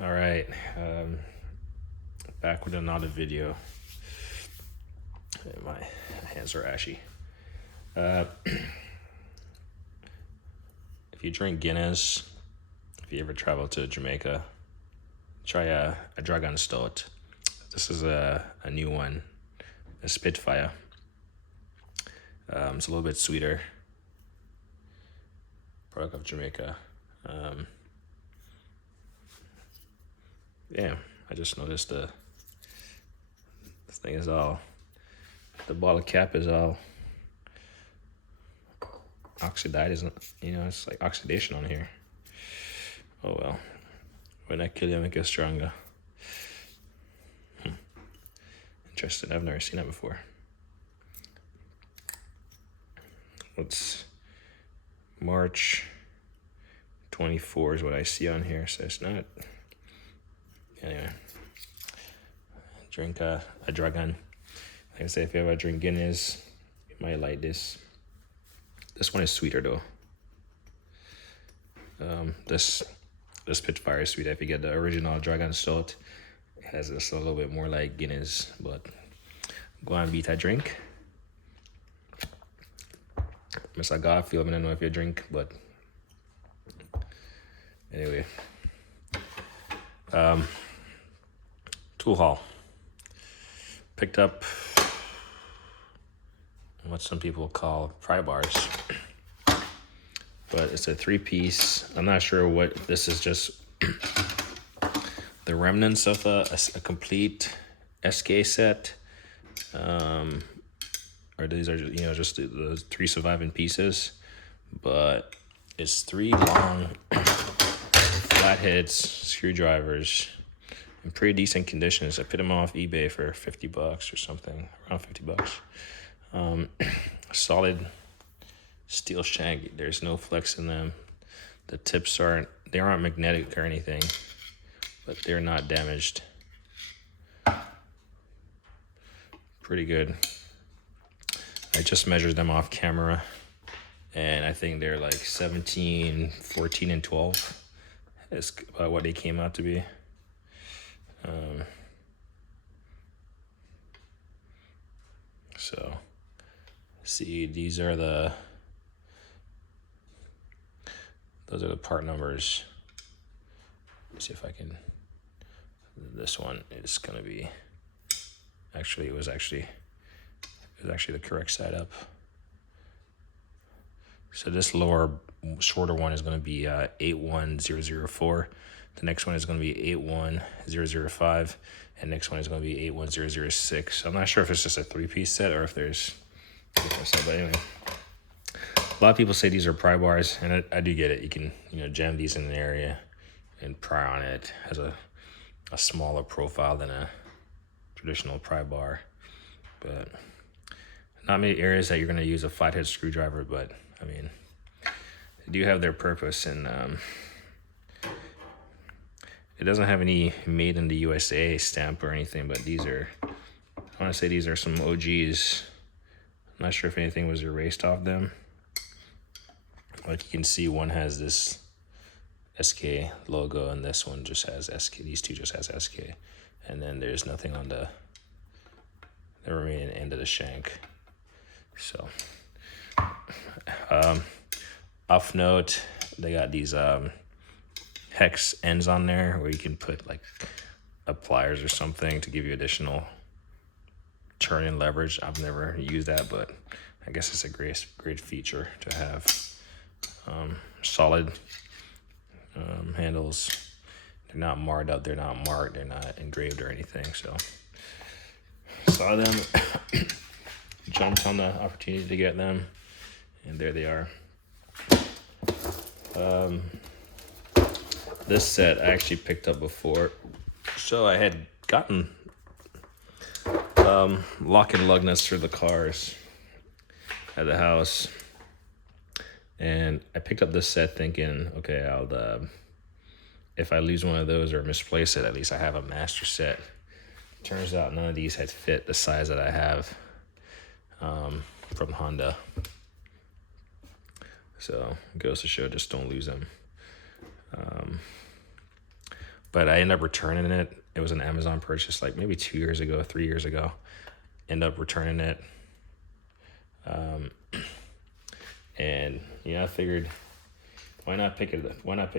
All right, back with another video. My hands are ashy. If you drink Guinness, if you ever travel to Jamaica, try a Dragon Stout. This is a new one, a Spitfire. It's a little bit sweeter. Product of Jamaica. Yeah, I just noticed this thing is all, the bottle cap is all oxidized, it's like oxidation on here. Oh well, when I kill you, make it stronger. Interesting, I've never seen that before. It's March 24 is what I see on here, so it's not. Anyway, drink a Dragon. Like I say, if you ever drink Guinness, you might like this. This one is sweeter though. This Spitfire is sweeter. If you get the original Dragon Stout, it has this a little bit more like Guinness, but go and beat a drink. Mr. Garfield, I don't know if you drink, but anyway. Tool haul. Picked up what some people call pry bars, but it's a 3-piece. I'm not sure what this is, just the remnants of a complete SK set, or these are just the 3 surviving pieces, but it's 3 long flathead screwdrivers in pretty decent conditions. I picked them off eBay for $50 or something, around $50. Solid steel shank. There's no flex in them. The tips aren't magnetic or anything, but they're not damaged. Pretty good. I just measured them off camera, and I think they're like 17, 14, and 12. That's about what they came out to be. So, see, those are the part numbers. Let's see if I can. This one is gonna be. Actually, it was actually the correct side up. So this lower, shorter one is going to be 81004. The next one is going to be 81005. And next one is going to be 81006. I'm not sure if it's just a 3-piece set or if there's different stuff. But anyway, a lot of people say these are pry bars, and I do get it. You can jam these in an area and pry on it. It has a smaller profile than a traditional pry bar, but not many areas that you're going to use a flathead screwdriver. But I mean, they do have their purpose, and it doesn't have any made in the USA stamp or anything, but these are, I want to say these are some OGs. I'm not sure if anything was erased off them. Like you can see, one has this SK logo, and this one just has SK. These two just has SK, and then there's nothing on the remaining end of the shank. So, off note, they got these hex ends on there where you can put like pliers or something to give you additional turn and leverage. I've never used that, but I guess it's a great feature to have. Solid handles. They're not marred up. They're not marked. They're not engraved or anything. So saw them, jumped on the opportunity to get them, and there they are. This set I actually picked up before. So I had gotten lock and lug nuts for the cars at the house, and I picked up this set thinking, okay, I'll if I lose one of those or misplace it, at least I have a master set. Turns out none of these had fit the size that I have from Honda. So it goes to show, just don't lose them. but I ended up returning it. It was an Amazon purchase like maybe 2 years ago, 3 years ago. End up returning it. And I figured, why not pick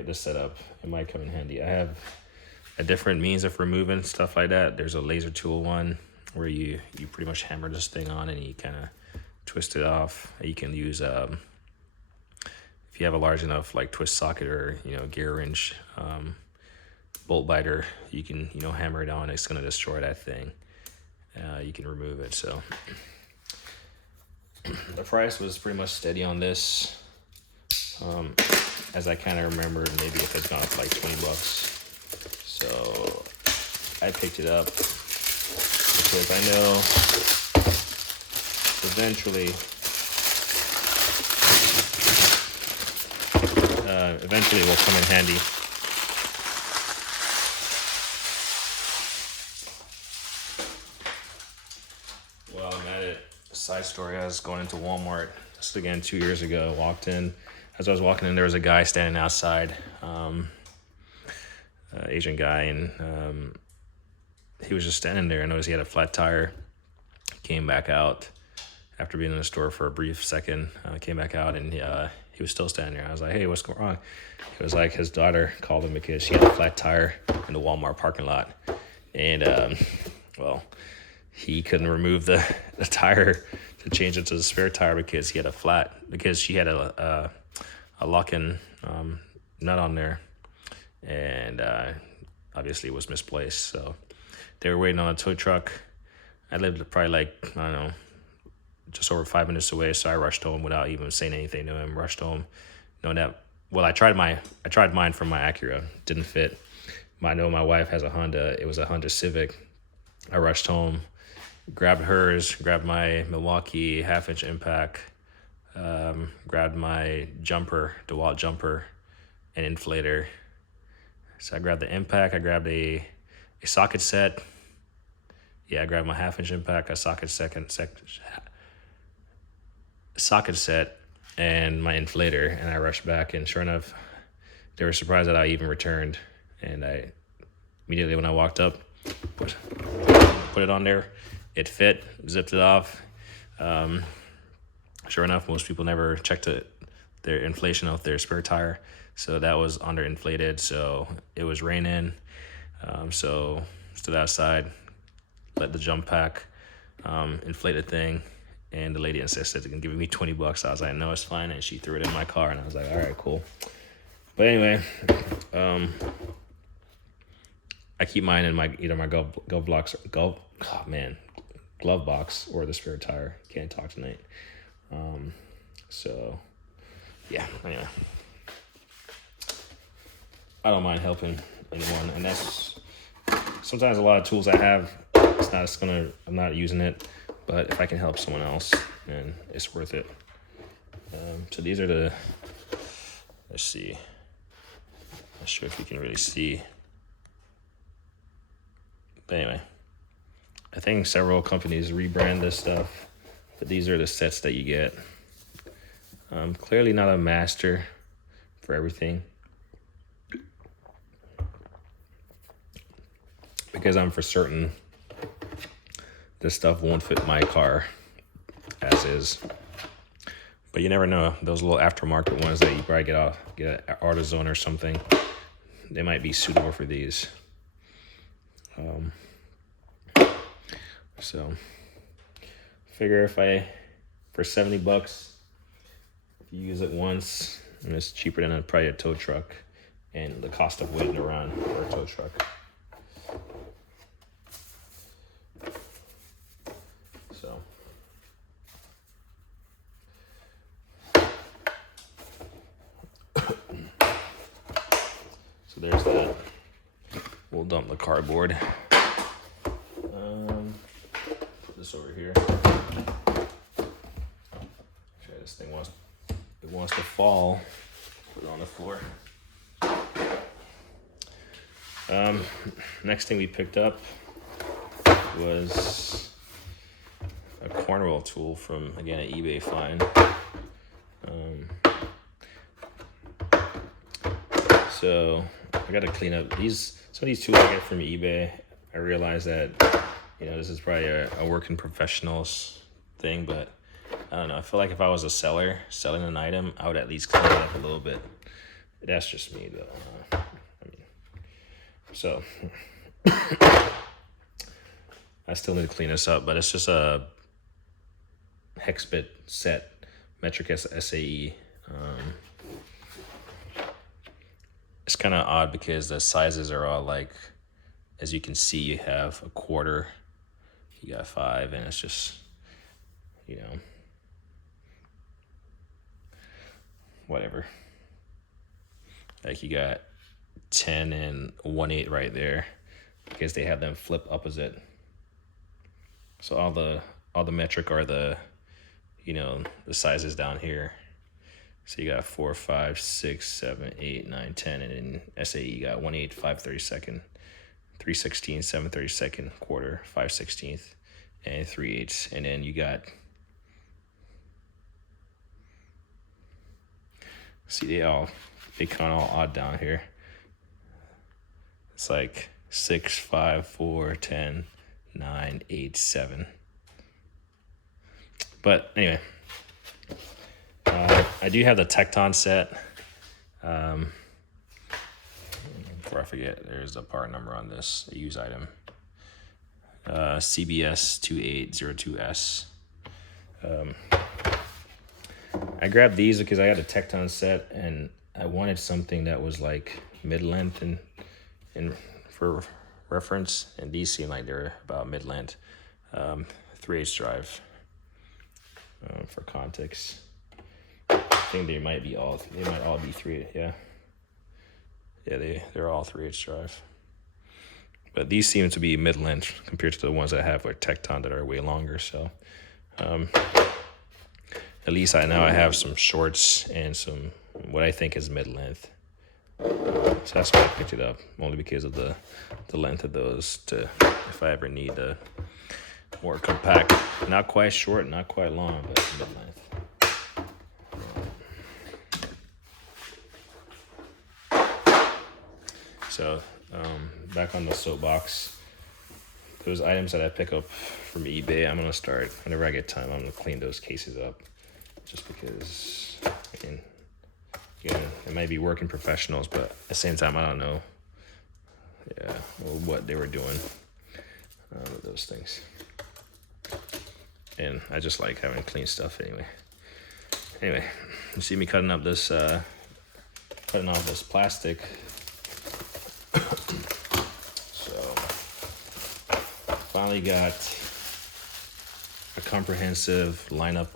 this setup? It might come in handy. I have a different means of removing stuff like that. There's a laser tool one where you pretty much hammer this thing on and you kind of twist it off. You can use if you have a large enough like twist socket or gear wrench, bolt biter, you can hammer it on. It's gonna destroy that thing. You can remove it. So the price was pretty much steady on this. As I kind of remembered, maybe if it's gone up like $20. So I picked it up because I know eventually it will come in handy. Well, I'm at it. Side story, I was going into Walmart, this again 2 years ago, walked in. As I was walking in, there was a guy standing outside, Asian guy, and he was just standing there. I noticed he had a flat tire. Came back out after being in the store for a brief second, came back out, and he was still standing there. I was like, hey, what's going on? It was like his daughter called him because she had a flat tire in the Walmart parking lot. And, he couldn't remove the tire to change it to the spare tire because she had a lock-in nut on there, and obviously it was misplaced. So they were waiting on a tow truck. I lived probably like, I don't know, just over 5 minutes away, so I rushed home without even saying anything to him. Rushed home, knowing that. Well, I tried mine from my Acura, didn't fit. I know my wife has a Honda. It was a Honda Civic. I rushed home, grabbed hers, grabbed my Milwaukee 1/2-inch impact, grabbed my jumper, DeWalt jumper, and inflator. So I grabbed the impact. I grabbed a socket set. Yeah, I grabbed my 1/2-inch impact, a socket set, and my inflator, and I rushed back. And sure enough, they were surprised that I even returned. And I immediately, when I walked up, put it on there. It fit, zipped it off. Sure enough, most people never checked their inflation of their spare tire, so that was underinflated. So it was raining, so stood outside, let the jump pack inflate the thing, and the lady insisted on giving me $20. I was like, no, it's fine, and she threw it in my car, and I was like, all right, cool. But anyway, I keep mine in either my glove box or the spare tire. Can't talk tonight. So yeah, anyway, I don't mind helping anyone, and that's sometimes a lot of tools I have. I'm not using it, but if I can help someone else, then it's worth it. So these are let's see. Not sure if you can really see. But anyway, I think several companies rebrand this stuff, but these are the sets that you get. I'm clearly not a master for everything, because I'm for certain this stuff won't fit my car as is. But you never know. Those little aftermarket ones that you probably get at AutoZone or something, they might be suitable for these. So figure for $70, if you use it once, and it's cheaper than probably a tow truck and the cost of waiting around for a tow truck. So there's that. We'll dump the cardboard. Put this over here. Try this thing wants to fall. Put it on the floor. Next thing we picked up was a Cornwall tool from, again, an eBay find. So I gotta clean up these. Some of these tools I get from eBay. I realize that, you know, this is probably a working professionals thing, but I don't know. I feel like if I was a seller selling an item, I would at least clean it up a little bit. That's just me, though. I mean, so I still need to clean this up, but it's just a hex bit set, metric SAE. It's kind of odd because the sizes are all like, as you can see, you have a quarter, you got 5, and it's just, you know, whatever. Like you got 10 and 1/8 right there because they have them flip opposite. So all the metric are the, you know, the sizes down here. So you got 4, 5, 6, 7, 8, 9, 10, and in SAE you got 1/8, 5/32, 3/16, 7/32, quarter, 5/16, and 3/8, and then you got. See, they count all odd down here. It's like 6, 5, 4, 10, 9, 8, 7. But anyway. I do have the Tecton set. Before I forget, there's the part number on this, a used item. CBS 2802S. I grabbed these because I got a Tecton set and I wanted something that was like mid-length and for reference, and these seem like they're about mid-length. 3/8 drive for context. I think they might all be 3, yeah. Yeah, they're all 3/8 drive. But these seem to be mid-length compared to the ones I have with Tecton that are way longer, so at least I know I have some shorts and some what I think is mid-length. So that's why I picked it up, only because of the length of those to if I ever need a more compact, not quite short, not quite long, but mid-length. So back on the soapbox, those items that I pick up from eBay, I'm gonna start whenever I get time. I'm gonna clean those cases up, just because. I mean, yeah, it might be working professionals, but at the same time, I don't know. Yeah, what they were doing with those things, and I just like having clean stuff anyway. Anyway, you see me cutting off this plastic. So finally got a comprehensive lineup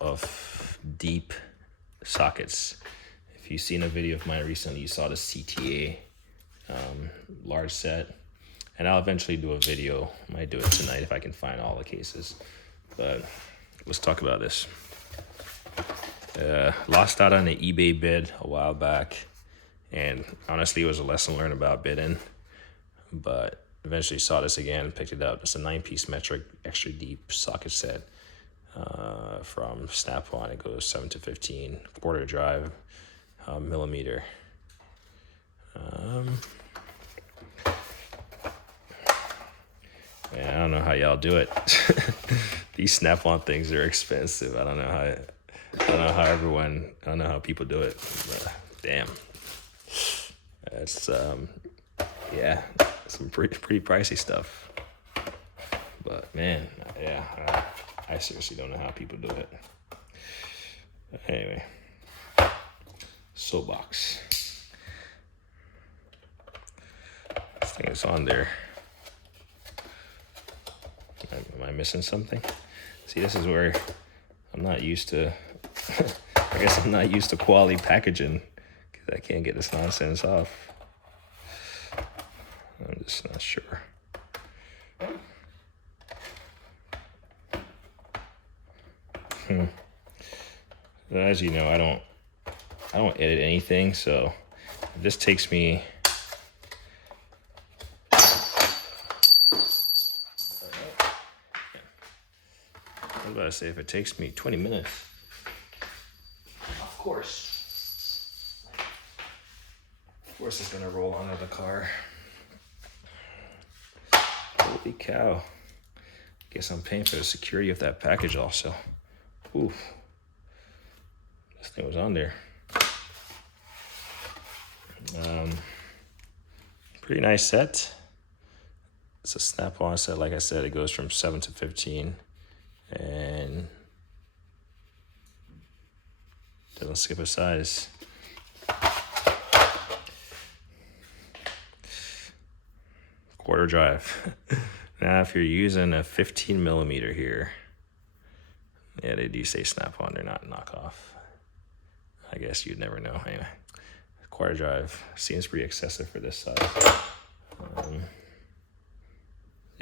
of deep sockets. If you've seen a video of mine recently, you saw the CTA large set, and I'll eventually do a video. I might do it tonight if I can find all the cases, but let's talk about this. Lost out on the eBay bid a while back, and honestly it was a lesson learned about bidding, but eventually saw this again and picked it up. It's a 9-piece metric extra deep socket set from Snap-on. It goes 7 to 15, quarter drive, millimeter. Man, I don't know how y'all do it. These Snap-on things are expensive. I don't know how people do it. But damn. That's yeah, some pretty pricey stuff. But man, yeah, I seriously don't know how people do it. Anyway, soapbox. This thing is on there. Am I missing something? See, this is where I'm not used to. I guess I'm not used to quality packaging because I can't get this nonsense off. I'm just not sure. As you know, I don't edit anything, so this takes me. I was about to say, if it takes me 20 minutes. course. Of course it's gonna roll under the car. Holy cow. Guess I'm paying for the security of that package also. Oof. This thing was on there. Pretty nice set. It's a snap-on set. Like I said, it goes from 7 to 15 and doesn't skip a size. Quarter drive. Now, if you're using a 15 millimeter here, yeah, they do say snap-on. They're not knockoff. I guess you'd never know. Anyway, quarter drive seems pretty excessive for this size.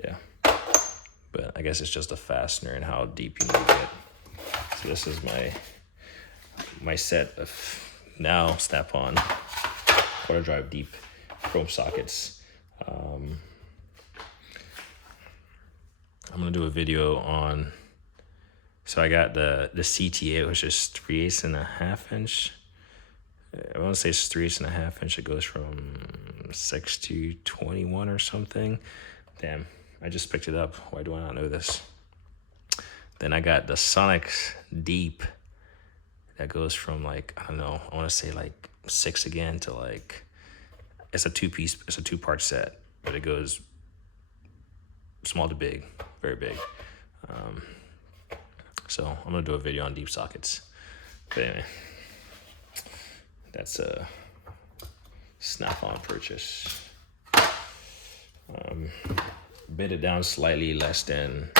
Yeah, but I guess it's just a fastener and how deep you need to get. So this is my set of now snap-on quarter drive deep chrome sockets. I'm gonna do a video on. So I got the CTA, which is 3/8.5 inch. I want to say it's 3/8.5 inch. It goes from 6 to 21 or something. Damn, I just picked it up. Why do I not know this? Then I got the Sonics Deep. That goes from like, I don't know, I want to say like 6 again to like, it's a two-part set, but it goes small to big, very big. So I'm gonna do a video on deep sockets. But anyway, that's a snap-on purchase. Bid it down slightly less than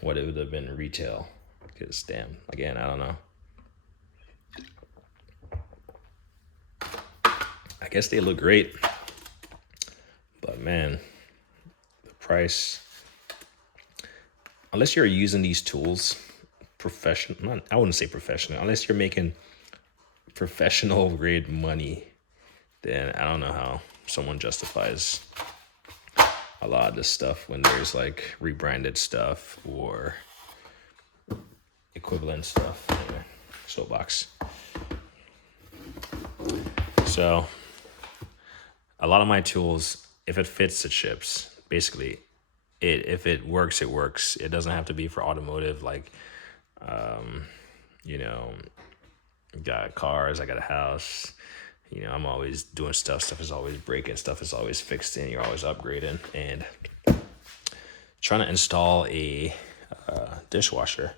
what it would have been retail. Because damn, again, I don't know. I guess they look great, but man, the price, unless you're using these tools professional, I wouldn't say professional, unless you're making professional grade money, then I don't know how someone justifies a lot of this stuff when there's like rebranded stuff or equivalent stuff. Anyway, soapbox. So a lot of my tools, if it fits, it ships. Basically, if it works, it works. It doesn't have to be for automotive. Like, you know, got cars, I got a house. You know, I'm always doing stuff. Stuff is always breaking. Stuff is always fixed in. You're always upgrading. And trying to install a dishwasher.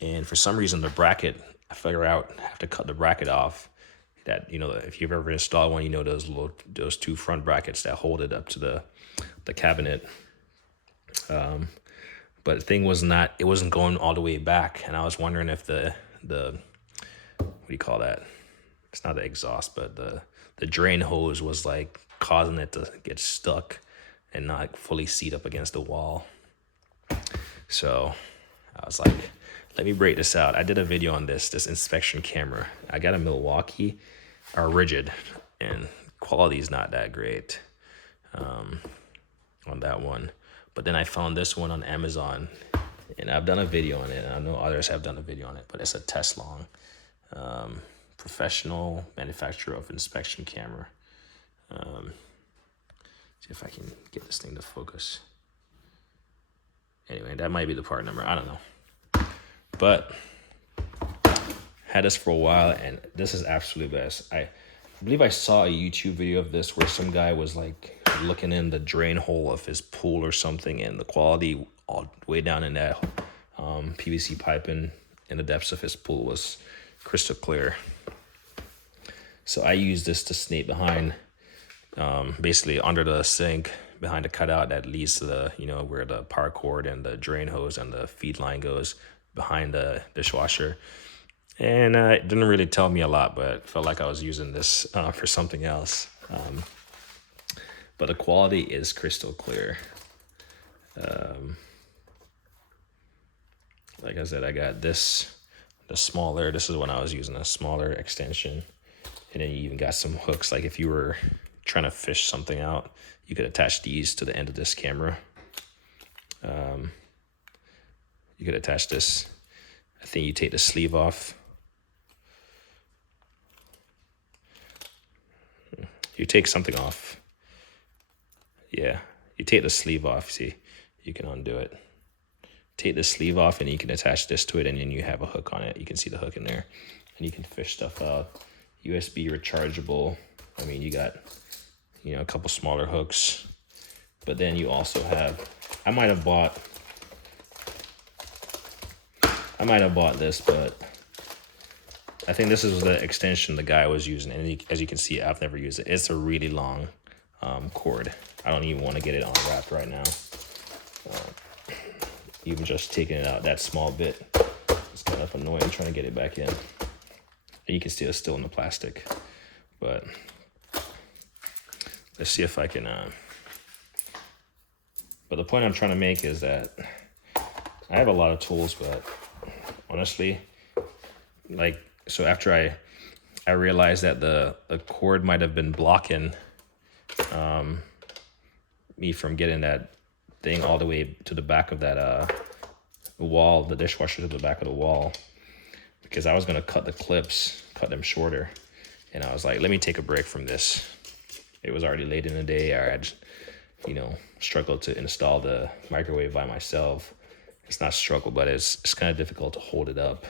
And for some reason, the bracket, I figure out I have to cut the bracket off. That, you know, if you've ever installed one, you know those two front brackets that hold it up to the cabinet. But the thing was it wasn't going all the way back, and I was wondering if the what do you call that? It's not the exhaust, but the drain hose was like causing it to get stuck and not fully seat up against the wall. So I was like, let me break this out. I did a video on this inspection camera. I got a Milwaukee, are rigid, and quality is not that great on that one. But then I found this one on Amazon, and I've done a video on it, and I know others have done a video on it, but it's a Teslong professional manufacturer of inspection camera. See if I can get this thing to focus. Anyway, that might be the part number. I don't know. But had this for a while, and this is absolutely best. I believe I saw a YouTube video of this where some guy was like looking in the drain hole of his pool or something, and the quality all the way down in that PVC piping in the depths of his pool was crystal clear. So I use this to snake behind, basically under the sink, behind the cutout that leads to the, you know, where the power cord and the drain hose and the feed line goes, behind the dishwasher. And it didn't really tell me a lot, but it felt like I was using this for something else. But the quality is crystal clear. Like I said, I got this is when I was using a smaller extension. And then you even got some hooks. Like if you were trying to fish something out, you could attach these to the end of this camera. You could attach this. I think you take the sleeve off. you take something off. Yeah, you take the sleeve off. See, you can undo it. Take the sleeve off and you can attach this to it, and then you have a hook on it. You can see the hook in there, and you can fish stuff out. USB rechargeable. I mean, you got, a couple smaller hooks, but then you also have, I might have bought this, but I think this is the extension the guy was using, and as you can see, I've never used it. It's a really long cord. I don't even want to get it unwrapped right now. Even just taking it out that small bit, it's kind of annoying trying to get it back in. And you can see it's still in the plastic, but let's see if I can, but the point I'm trying to make is that I have a lot of tools, but honestly, so after I realized that the cord might have been blocking me from getting that thing all the way to the back of that wall, the dishwasher to the back of the wall, because I was gonna cut the clips, cut them shorter, and I was like, let me take a break from this. It was already late in the day. I had, struggled to install the microwave by myself. It's not struggle, but it's kind of difficult to hold it up.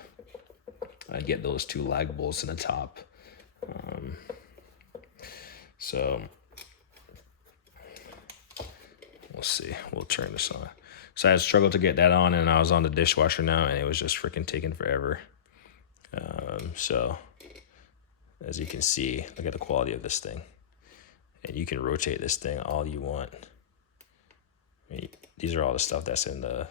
I get those two lag bolts in the top. So we'll see. We'll turn this on. So I struggled to get that on, and I was on the dishwasher now, and it was just freaking taking forever. So as you can see, look at the quality of this thing. And you can rotate this thing all you want. I mean, these are all the stuff that's in the...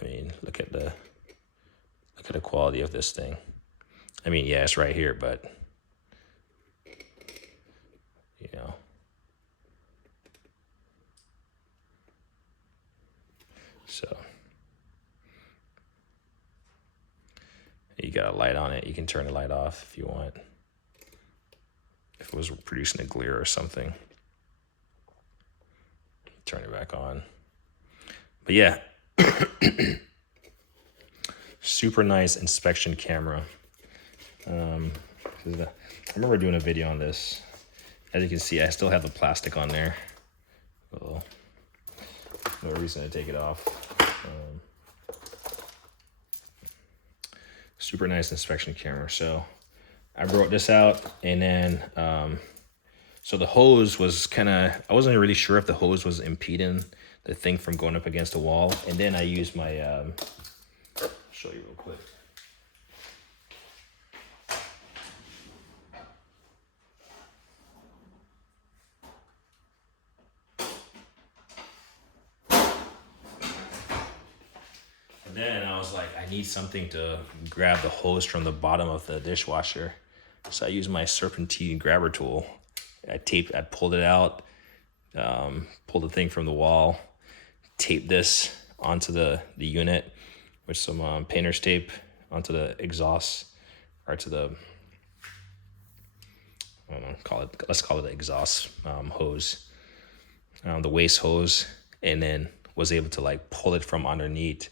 I mean, look at the quality of this thing. I mean, yeah, it's right here, but so you got a light on it. You can turn the light off if you want. If it was producing a glare or something, turn it back on. But yeah. Super nice inspection camera. I remember doing a video on this. As you can see, I still have the plastic on there. Well, no reason to take it off. Super nice inspection camera. So I brought this out, and then so the hose was I wasn't really sure if the hose was impeding the thing from going up against the wall. And then I used my, I'll show you real quick. And then I was like, I need something to grab the hose from the bottom of the dishwasher. So I used my serpentine grabber tool. I pulled it out, pulled the thing from the wall, taped this onto the unit with some painter's tape onto the exhaust, or to the, I don't know, let's call it the exhaust hose, the waste hose, and then was able to pull it from underneath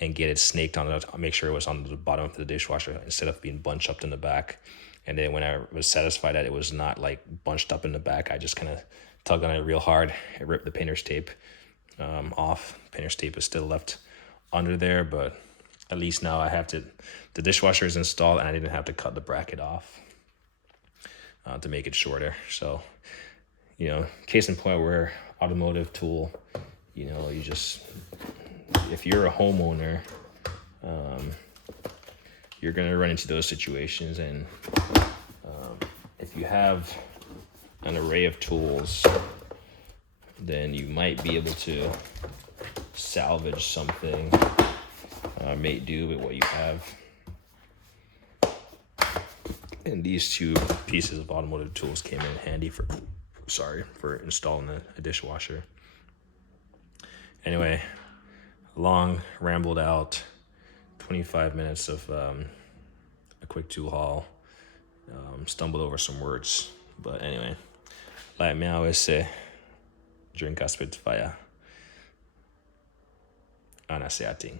and get it snaked on it, make sure it was on the bottom of the dishwasher instead of being bunched up in the back. And then when I was satisfied that it was not bunched up in the back, I just kind of tugged on it real hard. It ripped the painter's tape off. Painter's tape is still left under there, but at least now I have the dishwasher is installed, and I didn't have to cut the bracket off to make it shorter. So, case in point, where automotive tool, if you're a homeowner, you're going to run into those situations. And if you have an array of tools, then you might be able to salvage something, make do with what you have. And these two pieces of automotive tools came in handy for installing a dishwasher. Anyway, long rambled out 25 minutes of a quick tool haul. Stumbled over some words, but anyway, like me always say, drink us with fire. a nasa ating.